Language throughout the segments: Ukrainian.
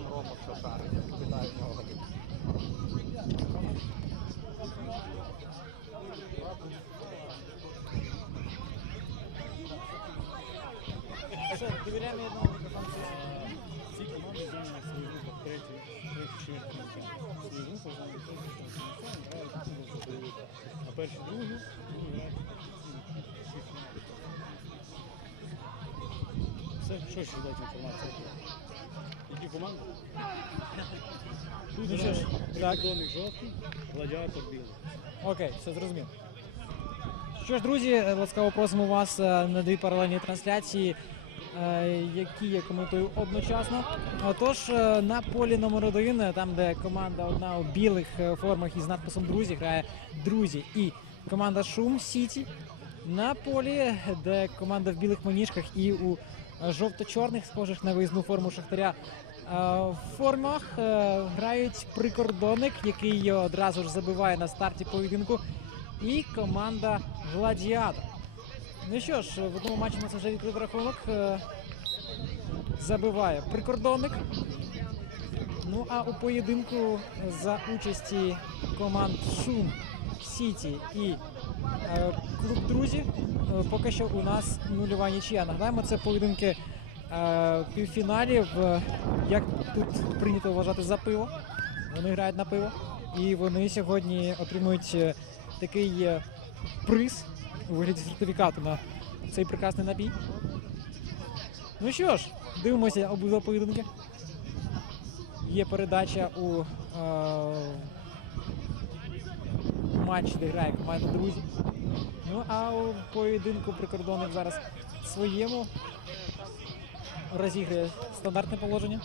Там Рома Шашар, питаю прикордонник жовтий, гладіатор білий. Окей, все зрозуміло. Що ж, друзі, ласкаво просимо вас е, на дві паралельні трансляції, е, які я коментую одночасно. Отож, е, на полі номер один, там, де команда одна у білих формах із надписом Друзі, грає Друзі і команда Шум Сіті. На полі, де команда в білих маніжках і у жовто-чорних, схожих на виїзну форму Шахтаря. Е, В формах е, грають прикордонник, який одразу ж забиває на старті поєдинку, і команда Гладіатор. Ну що ж, в одному матчі у нас вже відкритий рахунок. е, Забиває прикордонник. Ну а у поєдинку за участі команд Шум Сіті і клуб Друзі поки що у нас нульова нічия. Нагадаємо, це поєдинки е, півфіналів, е, як тут прийнято вважати за пиво. Вони грають на пиво. І вони сьогодні отримують е, такий е, приз у вигляді сертифікату на цей прекрасний напій. Ну що ж, дивимося обидва поєдинки. Є передача у матч, де грає команда друзі. Ну а у поєдинку прикордонник зараз своєму розіграє стандартне положення.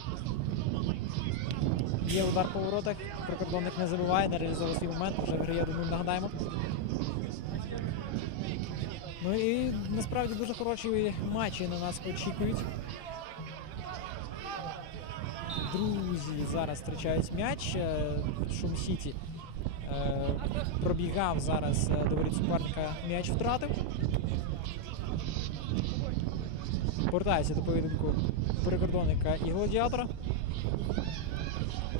Є удар по воротах, прикордонник не забиває, не реалізовує свій момент, вже виграє 1-0, нагадаємо. Ну і насправді дуже хороші матчі на нас очікують. друзі зараз втрачають м'яч. Е, Шум Сіті е, пробігав зараз е, до воріт суперника, м'яч втратив. Повертається до поєдинку прикордонника і гладіатора.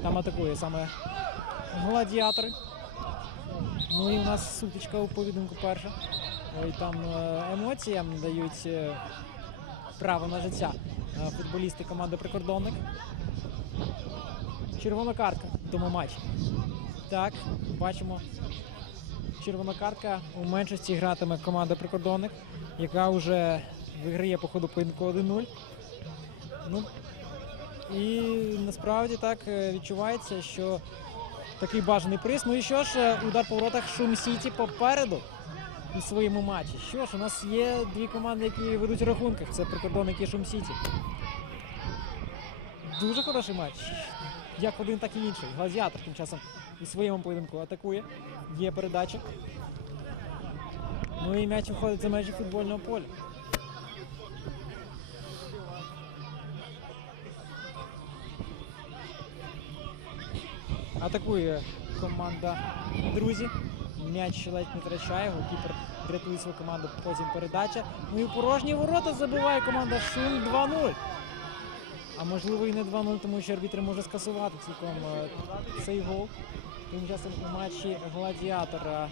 Там атакує саме гладіатори. Ну і у нас сутичка у поєдинку перша. Ой, там е, емоціям дають е, право на життя е, футболісти команди прикордонник. Червона картка в тому матчі. Так, бачимо. Червона картка у меншості гратиме команда прикордонник, яка вже виграє по ходу поєдинку 1-0. Ну, і насправді так е, відчувається, що такий бажаний приз. Ну і що ж, е, удар по воротах Шум Сіті попереду у своєму матчі. Що ж, у нас є дві команди, які ведуть у рахунках. Це прикордонник і Шум Сіті. Дуже хороший матч. Як один, так і інший. Гладіатор тим часом у своєму поєдинку атакує. Є передача. Ну і м'яч виходить за межі футбольного поля. Атакує команда друзі. М'яч ледь не втрачає. Голкіпер рятує свою команду, потім передача. Ну і порожні ворота забиває команда Шум 2-0. А можливо і не 2-0, тому що арбітр може скасувати цілком е, цей гол. Тим часом у матчі гладіатора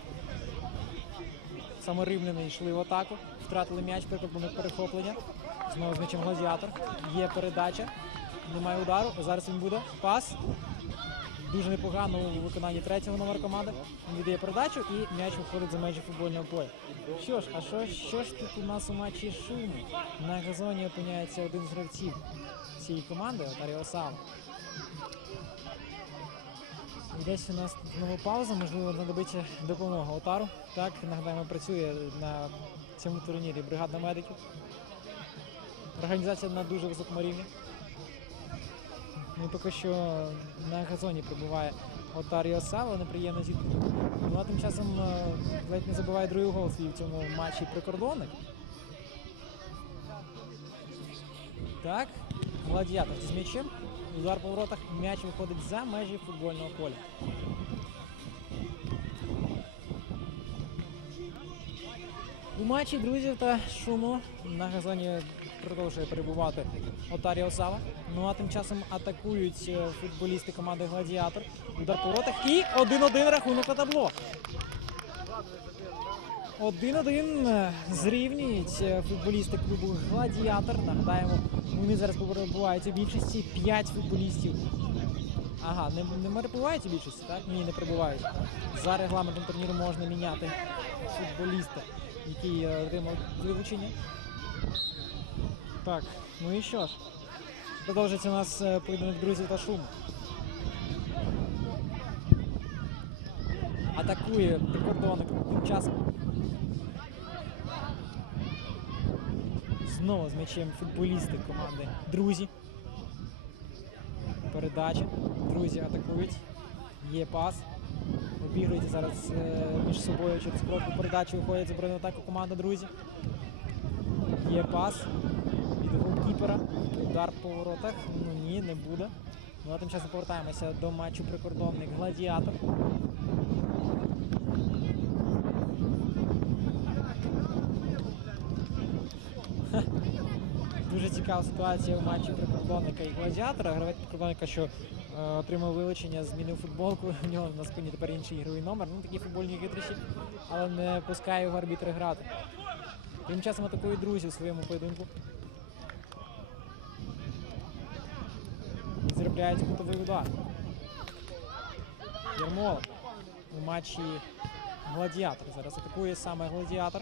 саме римляни йшли в атаку, втратили м'яч, прикордонне перехоплення. Знову з м'ячем гладіатор. Є передача. Немає удару. Зараз він буде. Пас. Дуже непогано у виконанні третього номера команди. Він віддає передачу і м'яч виходить за межі футбольного поля. Що ж, а що, що ж тут у нас у матчі шуму? На газоні опиняється один з гравців цієї команди, Отаріо Сава. Десь у нас знову пауза, можливо, знадобиться допомога Отару. Так, нагадаємо, працює на цьому турнірі бригада медиків. Організація на дуже високому рівні. Ну поки що на газоні прибуває Отаріо Сало, неприємне зіткнення. Ну а тим часом е, ледь не забиває другий гол свій в цьому матчі прикордонник. Так, гладіатор з м'ячем. Удар по воротах, м'яч виходить за межі футбольного поля. У матчі друзів та шуму на газоні продовжує перебувати Отаріо Сава. Ну а тим часом атакують е, футболісти команди Гладіатор. Удар по воротах і 1-1 рахунок на табло. 1-1 е, зрівнюють е, футболісти клубу Гладіатор. Нагадаємо, вони зараз перебувають у більшості 5 футболістів. Ага, не, не перебувають у більшості, так? Ні, не перебувають. За регламентом турніру можна міняти футболіста, який е, отримав вилучення. Так, ну і що ж? Продовжується у нас е, поєдинок друзів та шуму. Атакує прикордонник тим часом. Знову з м'ячем футболісти команди Друзі. Передача. Друзі атакують. Є пас. Обігрують зараз е, між собою через коротку передачу виходить заборонену атаку команда Друзі. Є пас від голкіпера. Удар по воротах. Ну ні, не буде. Ну а тим часом повертаємося до матчу прикордонник Гладіатор. Дуже цікава ситуація у матчі прикордонника і гладіатора. Гравець прикордонника, що отримав вилучення, змінив футболку. У нього на спині тепер інший ігровий номер. Ну такі футбольні хитрощі, але не пускає його арбітри грати. Тим часом атакують друзі у своєму поєдинку. Заробляють кутовий удар. Ярмола у матчі Гладіатор. Зараз атакує саме Гладіатор.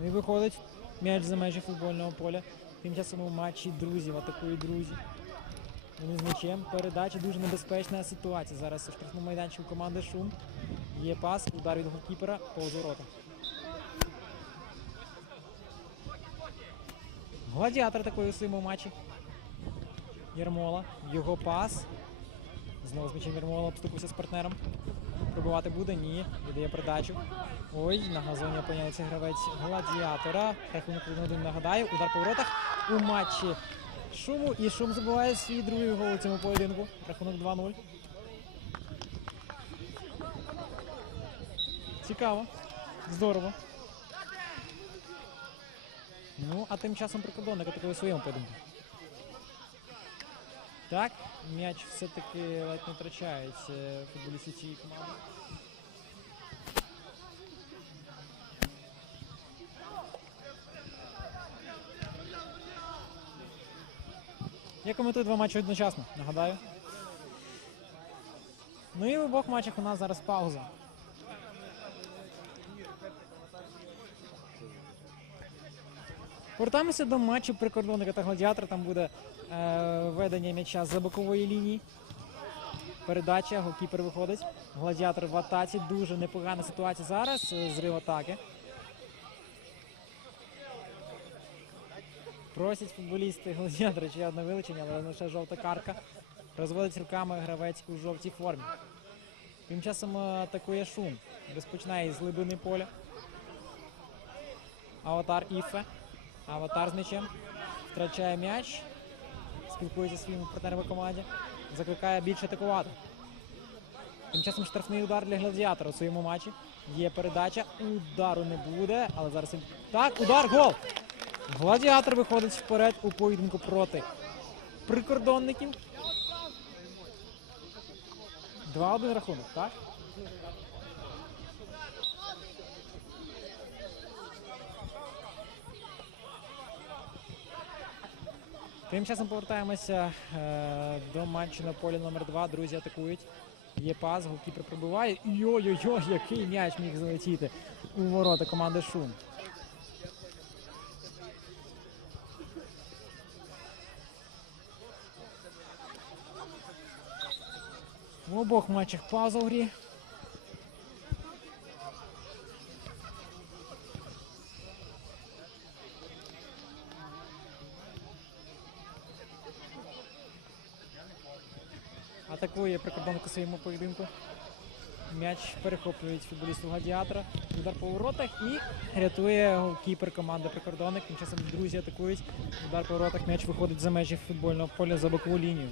Ну і виходить м'яч за межі футбольного поля. Тим часом у матчі друзів атакують друзі. Вони з м'ячем. Передача дуже небезпечна ситуація. Зараз у штрафному майданчику команди Шум. Є пас, удар від голкіпера повз ворота. Гладіатор такої у матчі. Єрмола. Його пас. Знову з м'ячем Єрмола обступився з партнером. Пробивати буде? Ні. Віддає передачу. Ой, на газоні опиняється гравець гладіатора. Рахунок 1-1 нагадаю. Удар по воротах у матчі шуму. І шум забиває свій другий гол у цьому поєдинку. Рахунок 2-0. Цікаво. Здорово. Ну, а тим часом прикордонник атакує в своєму поєдинку. Так, м'яч все-таки ледь не втрачають е, футболісти цієї команди. Я коментую два матчі одночасно, нагадаю. Ну і в обох матчах у нас зараз пауза. Повертаємося до матчу прикордонника та гладіатора. Там буде е, ведення м'яча за бокової лінії. Передача, голкіпер виходить. Гладіатор в атаці. Дуже непогана ситуація зараз. е, Зрив атаки. Просять футболісти гладіатора ще одне вилучення, але лише жовта картка. Розводить руками гравець у жовтій формі. Тим часом е, атакує шум. Розпочинає з глибини поля. Аватар Іфе. Аватар з м'ячем. Втрачає м'яч. Спілкується зі своїм партнером по команді. Закликає більше атакувати. Тим часом штрафний удар для гладіатора у своєму матчі. Є передача. Удару не буде. Але зараз. він- Так, удар, гол! Гладіатор виходить вперед у поєдинку проти прикордонників. 2-1 рахунок, так? Тим часом повертаємося е, до матчу на полі номер 2 Друзі атакують. Є пас, голкіпер пробиває. Йой-йой-йой, який м'яч міг залетіти у ворота команди Шум. В обох матчах пауза в грі. Атакує прикордонник у своєму поєдинку. М'яч перехоплюють футболісту гладіатора. Удар по воротах і рятує голкіпер команди прикордонник. Тим часом друзі атакують. Удар по воротах. М'яч виходить за межі футбольного поля за бокову лінію.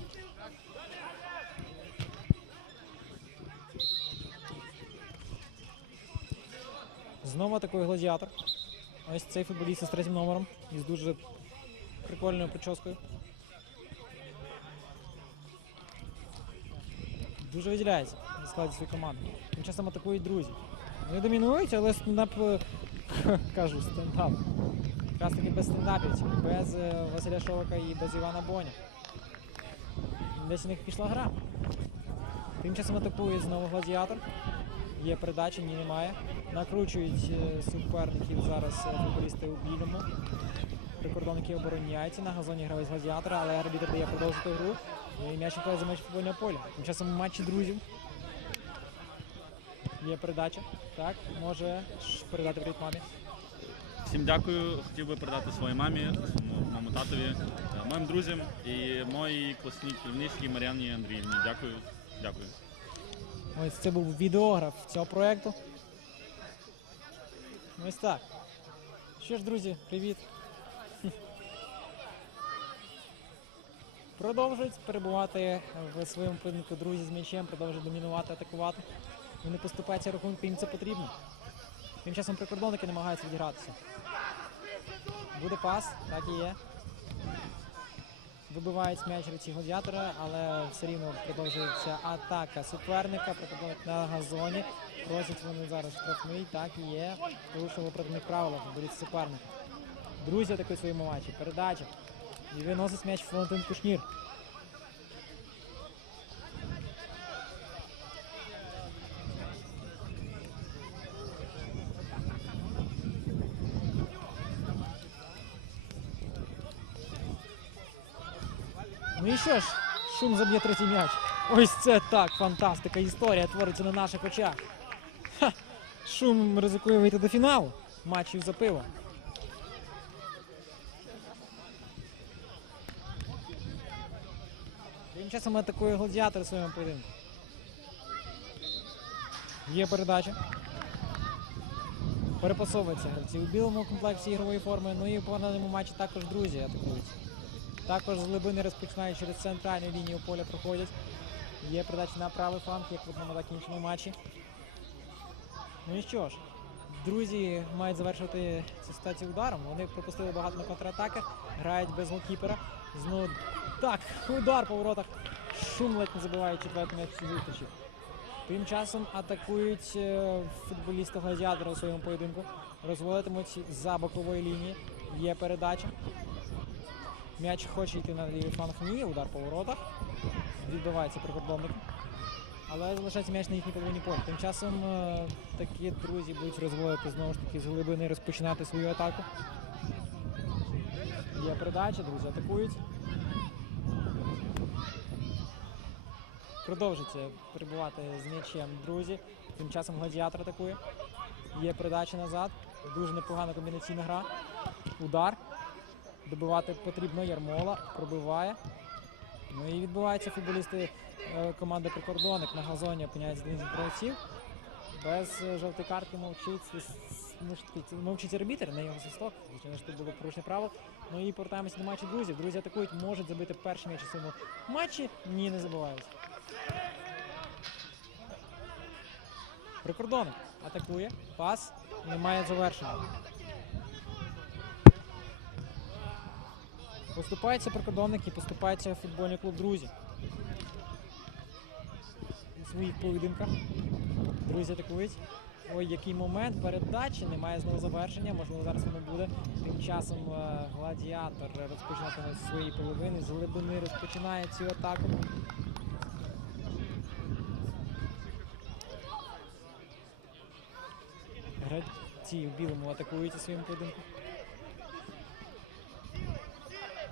Знову атакує гладіатор. Ось цей футболіст з третім номером із дуже прикольною прическою. Дуже виділяється на складі своєї команди. Тим часом атакують друзі. Вони домінують, але стендап е, кажу, стендап. Якраз таки без стендапівців, без е, Василя Шовака і без Івана Боня. Десь у них пішла гра. Тим часом атакує знову гладіатор. Є передача, ні, немає. Накручують е, суперників зараз е, футболісти у білому. Прикордонники обороняються на газоні гравець гладіатора, але арбітр дає продовжити гру. І м'яч виходить за межі футбольного поля. Тим часом матчі друзів. Є передача. Так, може передати привіт мамі. Всім дякую. Хотів би передати своїй мамі, своєму моєму татові, е, моїм друзям і моїй класній керівничці Мар'яні Андріївні. Дякую. Дякую. Ось це був відеограф цього проєкту. Ось так. Що ж, друзі, привіт. Продовжують перебувати в своєму поєдинку друзі з м'ячем, продовжують домінувати, атакувати. Вони поступаються рахунку, їм це потрібно. Тим часом прикордонники намагаються відігратися. Буде пас, так і є. Вибивають м'яч гравці гладіатора, але все рівно продовжується атака суперника. Прикордонник на газоні. Просять вони зараз штрафний, так і є. Порушили проти них правила, футболіст суперника. Друзі атакують своєму матчі. Передача. І виносить м'яч Валентин Кушнір. Ну і що ж, шум заб'є третій м'яч. Ось це так, фантастика, історія твориться на наших очах. Шум ризикує вийти до фіналу матчів за пиво. Тим часом атакує гладіатор у своєму поєдинку. Є передача. Перепасовується гравці у білому комплекті ігрової форми. Ну і в поганому матчі також друзі атакують. Також з глибини розпочинають через центральну лінію поля проходять. Є передача на правий фланг, як в одному так і іншому матчі. Ну і що ж, друзі мають завершити цю ситуацію ударом. Вони пропустили багато на контратаках, грають без голкіпера. Знову так, удар по воротах. Шум ледь не забиває четвертий м'яч зустрічі. Тим часом атакують е, футболісти гладіатора у своєму поєдинку. Розводитимуть за бокової лінії. Є передача. М'яч хоче йти на лівий фланг. Ні, удар по воротах. Відбивається прикордонник. Але залишається м'яч на їхній половині поля. Тим часом е, такі друзі будуть розводити знову ж таки з глибини розпочинати свою атаку. Є передача, друзі атакують. Продовжується перебувати з м'ячем друзі. Тим часом гладіатор атакує. Є передача назад. Дуже непогана комбінаційна гра. Удар. Добивати потрібно Ярмола. Пробиває. Ну і відбуваються футболісти команди прикордонник на газоні опиняється один з гравців. Без е, жовтої картки мовчить мовчить арбітер, не його свисток. Звичайно, що тут було порушення правил. Ну і повертаємося до матчу друзів. Друзі атакують, можуть забити перший м'яч у цьому матчі. Ні, не забувають. Прикордонник атакує. Пас. Немає завершення. Поступається прикордонник і поступається футбольний клуб друзі. Своїх поєдинках. Друзі атакують. Ой, який момент передачі, немає знову завершення, можливо зараз воно буде. Тим часом е, гладіатор розпочинатиме з своєї половини, з глибини розпочинає цю атаку. Гравці в білому атакують у своєму поєдинку.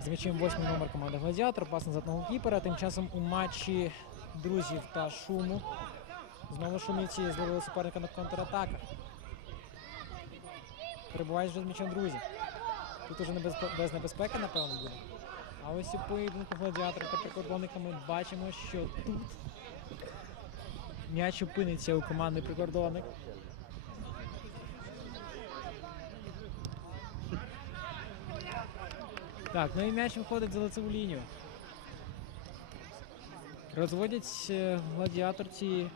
З м'ячем восьмий номер команди Гладіатор, пас назад на голкіпера. Тим часом у матчі друзів та шуму. Знову шумівці зловили суперника на контратаках. Перебувають вже з м'ячем друзі. Тут не без, без небезпеки, напевно, буде. А ось у поєдинку гладіатора та прикордонника ми бачимо, що тут м'яч опиниться у команди прикордонник. Так, ну і м'яч виходить за лицеву лінію. Розводять е, гладіаторці.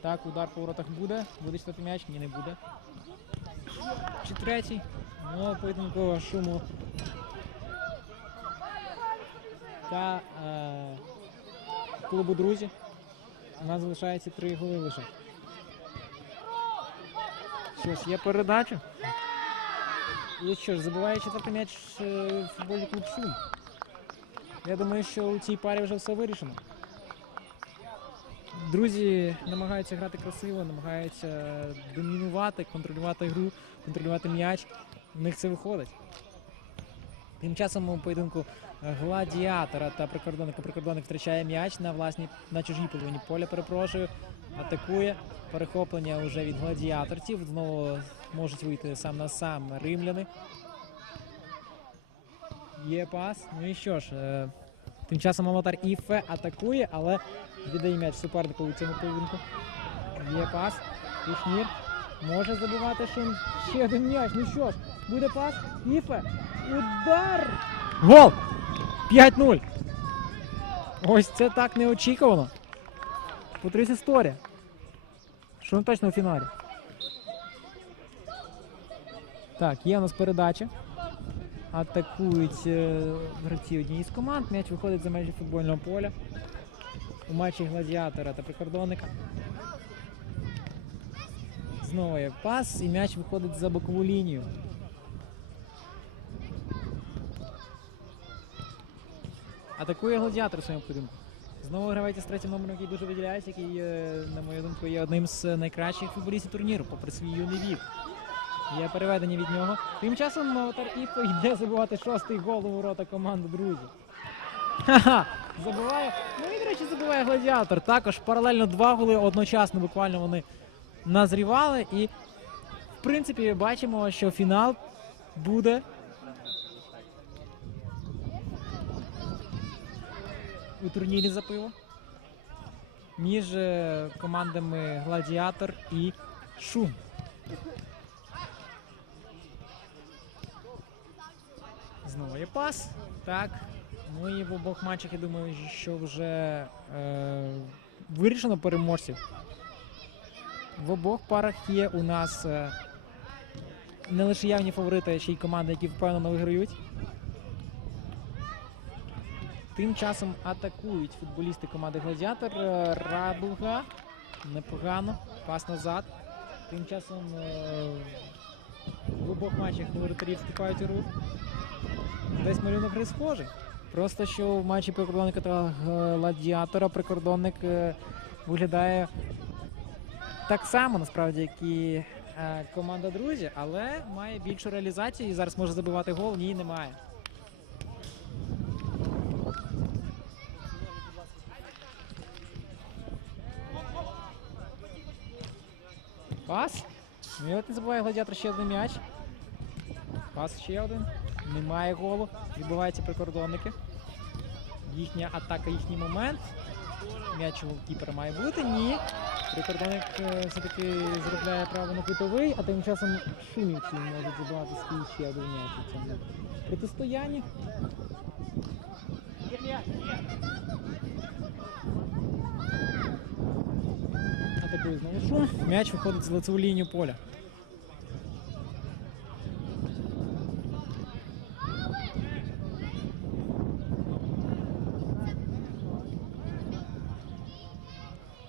Так, удар по воротах буде. Буде читати м'яч? Ні, не буде. Чи третій? Ну, поєдинку шуму. Та е, клубу друзі. У нас залишається три голи лише. Що ж, є передача. І що ж, забиває четвертий м'яч е, футбольний клуб Шум. Я думаю, що у цій парі вже все вирішено. Друзі намагаються грати красиво, намагаються домінувати, контролювати гру, контролювати м'яч. У них це виходить. Тим часом у поєдинку гладіатора та прикордонника прикордонник втрачає м'яч на власній на чужій половині поля. Перепрошую, атакує. Перехоплення вже від гладіаторців. Знову можуть вийти сам на сам римляни. Є пас. Ну і що ж, е, тим часом Аватар Іфе атакує, але віддає м'яч супернику у цьому поєдинку. Є пас. Кушнір може забивати шум. Ще один м'яч. Ну що ж, буде пас. Іфе. Удар! Гол! 5-0. Ось це так неочікувано. Потріс історія. Що не точно у фіналі. Так, є у нас передача. Атакують е, гравці однієї з команд. М'яч виходить за межі футбольного поля. У матчі гладіатора та прикордонника. Знову є пас, і м'яч виходить за бокову лінію. Атакує гладіатор у своєму поєдинку. Знову гравець з третім номером, який дуже виділяється, який, на мою думку, є одним з найкращих футболістів турніру, попри свій юний вік. Є переведення від нього. Тим часом Аватар Іфо йде забивати шостий гол у ворота команди друзі. Ха-ха! Забиває. Ну і, до речі, забиває гладіатор. Також паралельно два голи одночасно буквально вони назрівали. І, в принципі, бачимо, що фінал буде у турнірі за пиво між е, командами Гладіатор і Шум. Знову є пас. Так. Ну і в обох матчах, я думаю, що вже е, вирішено переможців. В обох парах є у нас е, не лише явні фаворити, а ще й команди, які впевнено виграють. Тим часом атакують футболісти команди Гладіатор. Е, Рабуга. Непогано. Пас назад. Тим часом е, в обох матчах воротарі вступають у рух. Десь малюнок гри схожий. Просто що в матчі прикордонника та гладіатора прикордонник е, виглядає так само, насправді, як і е, команда друзі, але має більшу реалізацію і зараз може забивати гол. Ні, немає. Пас. І от не забуває гладіатор ще один м'яч. Пас ще один. Немає голу. Відбуваються прикордонники. Їхня атака, їхній момент. М'яч у кіпера має бути. Ні. Прикордонник е, все-таки заробляє право на кутовий, а тим часом Шумівці можуть забивати свій ще один м'яч у цьому протистоянні. Атакує знову шум. М'яч виходить з лицеву лінію поля.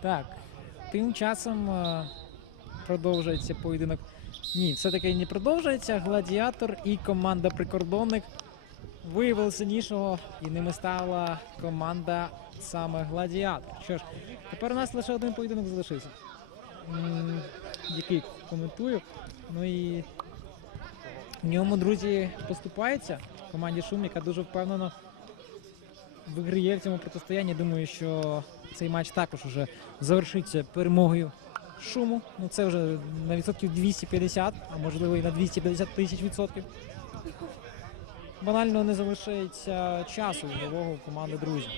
Так, тим часом е, продовжується поєдинок. Ні, все-таки не продовжується. Гладіатор і команда Прикордонник виявили сильнішого, і ними стала команда саме Гладіатор. Що ж, тепер у нас лише один поєдинок залишився, який коментую. Ну і в ньому, друзі, поступається команді Шум, яка дуже впевнено виграє в цьому протистоянні. Думаю, що цей матч також уже завершиться перемогою шуму. Ну це вже на відсотків 250, а можливо і на 250 тисяч відсотків. Банально не залишається часу нового команди друзів.